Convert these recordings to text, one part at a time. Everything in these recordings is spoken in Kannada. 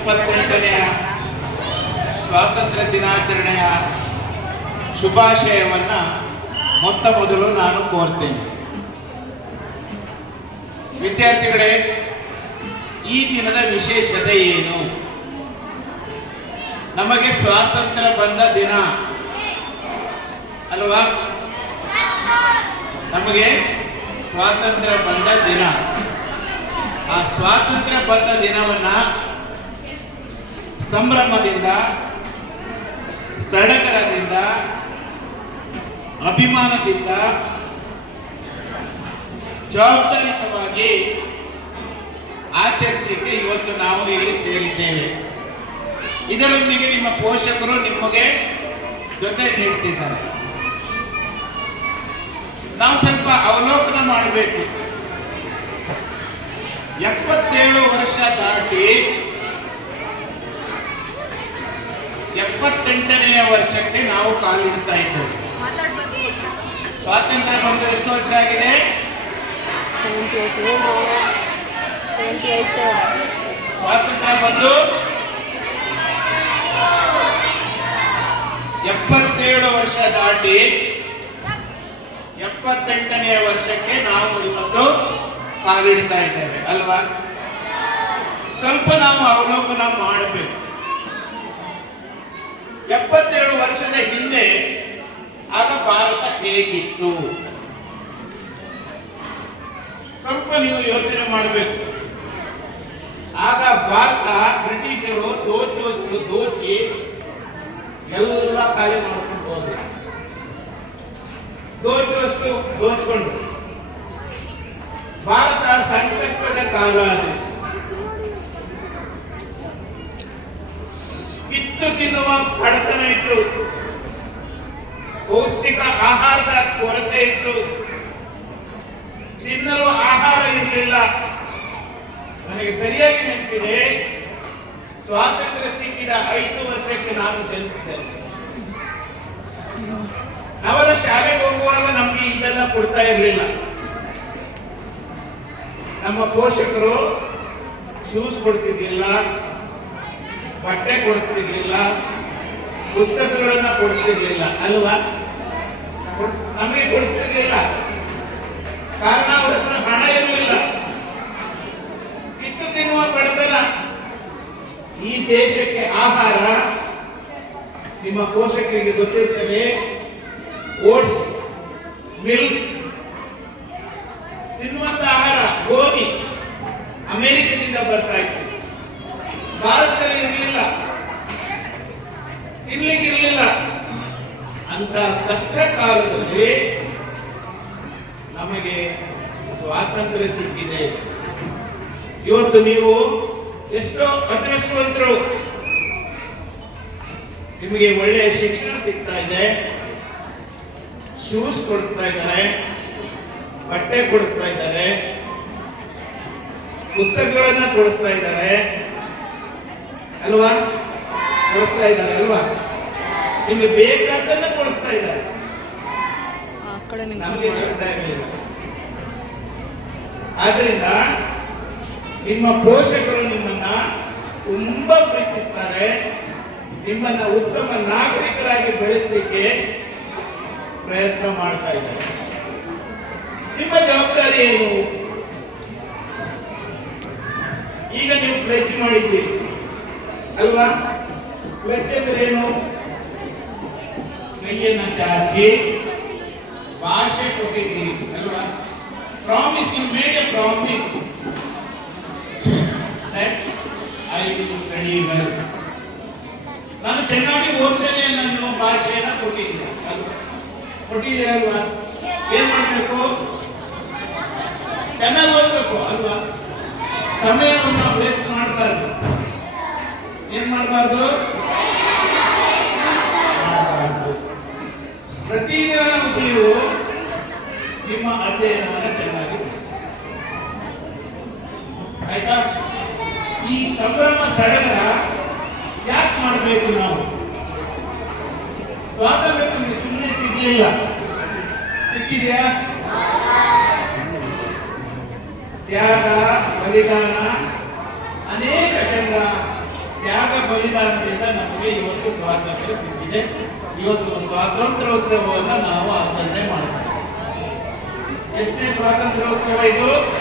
ಎಪ್ಪತ್ತೆಂಟನೆಯ ಸ್ವಾತಂತ್ರ್ಯ ದಿನಾಚರಣೆಯ ಶುಭಾಶಯವನ್ನು ಮೊತ್ತ ಮೊದಲು ನಾನು ಕೋರ್ತೇನೆ. ವಿದ್ಯಾರ್ಥಿಗಳೇ, ಈ ದಿನದ ವಿಶೇಷತೆ ಏನು? ನಮಗೆ ಸ್ವಾತಂತ್ರ್ಯ ಬಂದ ದಿನ ಅಲ್ವಾ? ನಮಗೆ ಸ್ವಾತಂತ್ರ್ಯ ಬಂದ ದಿನ. ಆ ಸ್ವಾತಂತ್ರ್ಯ ಬಂದ ದಿನವನ್ನ ಸಂಭ್ರಮದಿಂದ, ಸಡಗರದಿಂದ, ಅಭಿಮಾನದಿಂದ ಜವಾಬ್ದಾರಿತವಾಗಿ ಆಚರಿಸಲಿಕ್ಕೆ ಇವತ್ತು ನಾವು ಇಲ್ಲಿ ಸೇರಿದ್ದೇವೆ. ಇದರೊಂದಿಗೆ ನಿಮ್ಮ ಪೋಷಕರು ನಿಮಗೆ ಜೊತೆ ನೀಡ್ತಿದ್ದಾರೆ. ನಾವು ಸ್ವಲ್ಪ ಅವಲೋಕನ ಮಾಡಬೇಕು. ಎಪ್ಪತ್ತೇಳು ವರ್ಷ ದಾಟಿ ಎಪ್ಪತ್ತೆಂಟನೆಯ ವರ್ಷಕ್ಕೆ ನಾವು ಕಾಲಿಡ್ತಾ ಇದ್ದೇವೆ ಸ್ವಾತಂತ್ರ್ಯ ಬಂದು ಎಷ್ಟು ವರ್ಷ ಆಗಿದೆ? ಸ್ವಾತಂತ್ರ್ಯ ಬಂದು ಎಪ್ಪತ್ತೇಳು ವರ್ಷ ದಾಟಿ ಎಪ್ಪತ್ತೆಂಟನೆಯ ವರ್ಷಕ್ಕೆ ನಾವು ಇವತ್ತು ಕಾಲಿಡ್ತಾ ಇದ್ದೇವೆ, ಅಲ್ವಾ? ಸ್ವಲ್ಪ ನಾವು ಅವಲೋಕನ ಮಾಡಬೇಕು. ಎಪ್ಪತ್ತೇಳು ವರ್ಷದ ಹಿಂದೆ ಆಗ ಭಾರತ ಹೇಗಿತ್ತು ಸ್ವಲ್ಪ ನೀವು ಯೋಚನೆ ಮಾಡಬೇಕು ಆಗ ಭಾರತ ಬ್ರಿಟಿಷರು ದೋಚುವಷ್ಟು ದೋಚಿ ಎಲ್ಲ ಖಾಲಿ ಮಾಡ್ಕೊಂಡು ಹೋದ್ರು ದೋಚುವಷ್ಟು ದೋಚ್ಕೊಂಡು ಭಾರತ ಸಂಕಷ್ಟದ ಕಾಲ ಅದು ತಿನ್ನುವ ಬಡತನ ಇತ್ತು. ಪೌಷ್ಟಿಕ ಆಹಾರದ ಕೊರತೆ ಇತ್ತು. ತಿನ್ನಲು ಆಹಾರ ಇರಲಿಲ್ಲ. ನನಗೆ ಸರಿಯಾಗಿ ನೆನಪಿದೆ. ಸ್ವಾತಂತ್ರ್ಯ ಸಿಕ್ಕಿದ ಐದು ವರ್ಷಕ್ಕೆ ನಾನು ಜನಿಸಿದ್ದೆ. ಅವರ ಶಾಲೆಗೆ ಹೋಗುವಾಗ ನಮ್ಗೆ ಇದೆಲ್ಲ ಕೊಡ್ತಾ ಇರಲಿಲ್ಲ. ನಮ್ಮ ಪೋಷಕರು ಶೂಸ್ ಕೊಡ್ತಿರ್ಲಿಲ್ಲ. ಬಟ್ಟೆ ಕೊಡಿಸ್ತಿರ್ಲಿಲ್ಲ, ಪುಸ್ತಕಗಳನ್ನ ಕೊಡಿಸ್ತಿರ್ಲಿಲ್ಲ, ಅಲ್ವಾ? ನಮಗೆ ಕೊಡಿಸ್ತಿರ್ಲಿಲ್ಲ. ಕಾರಣ ಅವ್ರ ಹತ್ರ ಹಣ ಇರಲಿಲ್ಲ. ಕಿತ್ತು ತಿನ್ನುವ ಬಡತನ ಈ ದೇಶಕ್ಕೆ ಆಹಾರ ನಿಮ್ಮ ಪೋಷಕರಿಗೆ ಗೊತ್ತಿರ್ತದೆ. ಓಟ್ಸ್, ಮಿಲ್ಕ್, ತಿನ್ನುವಂತ ಆಹಾರ ಗೋಧಿ ಅಮೆರಿಕದಿಂದ ಬರ್ತಾ ಇತ್ತು ಭಾರತದಲ್ಲಿ ಇರಲಿಲ್ಲ ತಿನ್ಲಿಕ್ಕೆ ಇರಲಿಲ್ಲ ಅಂತ ಕಷ್ಟ ಕಾಲದಲ್ಲಿ ನಮಗೆ ಸ್ವಾತಂತ್ರ್ಯ ಸಿಕ್ಕಿದೆ. ಇವತ್ತು ನೀವು ಎಷ್ಟೋ ಅದೃಷ್ಟವಂತರು ನಿಮಗೆ ಒಳ್ಳೆಯ ಶಿಕ್ಷಣ ಸಿಗ್ತಾ ಇದೆ. ಶೂಸ್ ಕೊಡಿಸ್ತಾ ಇದ್ದಾರೆ. ಬಟ್ಟೆ ಕೊಡಿಸ್ತಾ ಇದ್ದಾರೆ. ಪುಸ್ತಕಗಳನ್ನ ಕೊಡಿಸ್ತಾ ಇದ್ದಾರೆ. ಅಲ್ವಾ? ಕೊಡಿಸ್ತಾ ಇದ್ದಾರೆ, ಅಲ್ವಾ? ನಿಮಗೆ ಬೇಕಾದ್ದನ್ನ ಇದ್ದಾರೆ. ನಮಗೆ ಆದ್ರಿಂದ ನಿಮ್ಮ ಪೋಷಕರು ನಿಮ್ಮನ್ನ ತುಂಬಾ ಪ್ರೀತಿಸ್ತಾರೆ. ನಿಮ್ಮನ್ನ ಉತ್ತಮ ನಾಗರಿಕರಾಗಿ ಬೆಳೆಸಲಿಕ್ಕೆ ಪ್ರಯತ್ನ ಮಾಡ್ತಾ ಇದ್ದಾರೆ. ನಿಮ್ಮ ಜವಾಬ್ದಾರಿ ಏನು? ಈಗ ನೀವು ಪ್ಲೆಜ್ ಮಾಡಿದ್ದೀರಿ. ಅಲ್ವಾ? ಪ್ಲೆಜ್ ಅಂದ್ರೆ ಏನು? ಕೈಯನ್ನ ಚಾಚಿ ಭಾಷೆ ಕೊಟ್ಟಿದ್ದೀರಿ, ಅಲ್ವಾ? Promise you made a promise that I will study well ನಾನು ಚೆನ್ನಾಗಿ ಓದ್ತೇನೆ ನಾನು ಭಾಷೆಯನ್ನ ಕೊಟ್ಟಿದ್ದೆ ಅಲ್ವಾ? ಕೊಟ್ಟಿದ್ದೀರಲ್ವಾ ಏನ್ ಮಾಡಬೇಕು? ಚೆನ್ನಾಗಿ ಓದ್ಬೇಕು, ಅಲ್ವಾ? ಸಮಯವನ್ನು ವೇಸ್ಟ್ ಮಾಡಬಾರ್ದು. ಏನ್ ಮಾಡಬಾರ್ದು ಪ್ರತಿದಿನ ನೀವು ನಿಮ್ಮ ಅಧ್ಯಯನವನ್ನು ಚೆನ್ನಾಗಿ ಮಾಡಿ. ಆಯ್ತಾ? ಈ ಸಂಭ್ರಮ ಸಡಗರ ಯಾಕೆ ಮಾಡಬೇಕು ನಾವು? ಸ್ವಾತಂತ್ರ್ಯ ನಮಗೆ ಸುಮ್ಮನೆ ಸಿಗಲಿಲ್ಲ. ಸಿಕ್ಕಿದೆಯಾ? ತ್ಯಾಗ, ಬಲಿದಾನ, ಅನೇಕ ಜನರ ಬಲಿದಾನದಿಂದ ನಮಗೆ ಇವತ್ತು ಸ್ವಾತಂತ್ರ್ಯ ಸಿಕ್ಕಿದೆ. ಇವತ್ತು ಸ್ವಾತಂತ್ರ್ಯೋತ್ಸವವನ್ನು ನಾವು ಆಚರಣೆ ಮಾಡ್ತೀವಿ. ಎಷ್ಟನೇ ಸ್ವಾತಂತ್ರ್ಯೋತ್ಸವ ಇದು?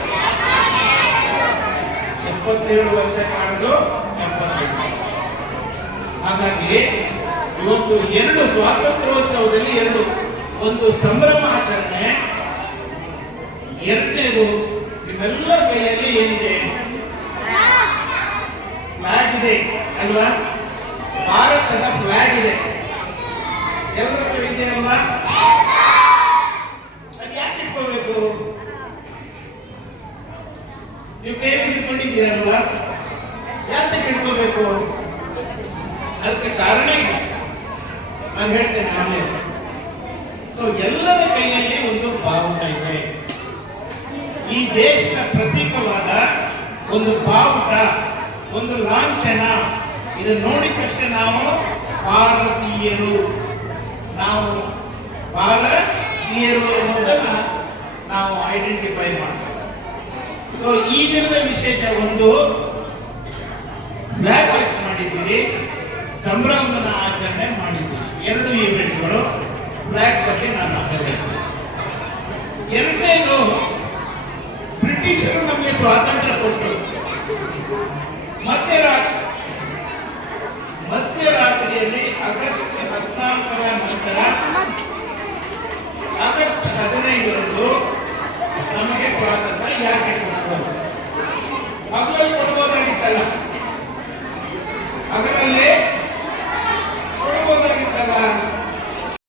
ಎಪ್ಪತ್ತೇಳು ವರ್ಷ ಕಾಣಲು ಎಪ್ಪತ್ತೈದು ಹಾಗಾಗಿ ಇವತ್ತು ಎರಡು ಸ್ವಾತಂತ್ರ್ಯೋತ್ಸವದಲ್ಲಿ ಎರಡು, ಒಂದು ಸಂಭ್ರಮ ಆಚರಣೆ, ಎರಡನೇದು ಇವೆಲ್ಲ ಕೈಯಲ್ಲಿ ಏನಿದೆ? ಫ್ಲಾಗ್ ಇದೆ, ಅಲ್ವಾ? ಭಾರತದ ಫ್ಲಾಗ್ ಇದೆ ಎಲ್ಲರ ಹತ್ರ ಇದೆ ಅಲ್ವಾ ಅದು ಯಾಕೆ ಇಟ್ಕೋಬೇಕು ನೀವು ಕೈಯಲ್ಲಿ ಯಾಕೆ ಇಟ್ಕೋಬೇಕು ಅದಕ್ಕೆ ಕಾರಣ ಇದೆ. ನಾನು ಹೇಳ್ತೇನೆ ಆಮೇಲೆ. ಸೊ ಎಲ್ಲರ ಕೈಯಲ್ಲಿ ಒಂದು ಬಾವುಟ ಇದೆ. ಈ ದೇಶದ ಪ್ರತೀಕವಾದ ಒಂದು ಬಾವುಟ ಒಂದು ಲಾಂಛನ, ಇದನ್ನು ನೋಡಿದ ತಕ್ಷಣ ನಾವು ಭಾರತೀಯರು. ನಾವು ಭಾರತೀಯರು ಅನ್ನೋದನ್ನ ನಾವು ಐಡೆಂಟಿಫೈ ಮಾಡ್ತೇವೆ. ಸೊ ಈ ದಿನದ ವಿಶೇಷ ಒಂದು ಬ್ಲಾಕ್ ಹಾಸ್ಟ್ ಮಾಡಿದ್ದೀರಿ. ಸಂಭ್ರಮದ ಆಚರಣೆ ಮಾಡಿದ್ದೀರಿ. ಎರಡು ಇವೆಂಟ್ಗಳು ಫ್ಲಾಗ್ ಬಗ್ಗೆ ನಾನು ಮಾತಾಡ್ತೀನಿ. ಎರಡನೇದು, ಬ್ರಿಟಿಷರು ನಮಗೆ ಸ್ವಾತಂತ್ರ್ಯ ಕೊಟ್ಟರು. ಮಧ್ಯರಾತ್ರಿ ಮಧ್ಯರಾತ್ರಿಯಲ್ಲಿ ಆಗಸ್ಟ್ ಹದಿನಾಲ್ಕರ ನಂತರ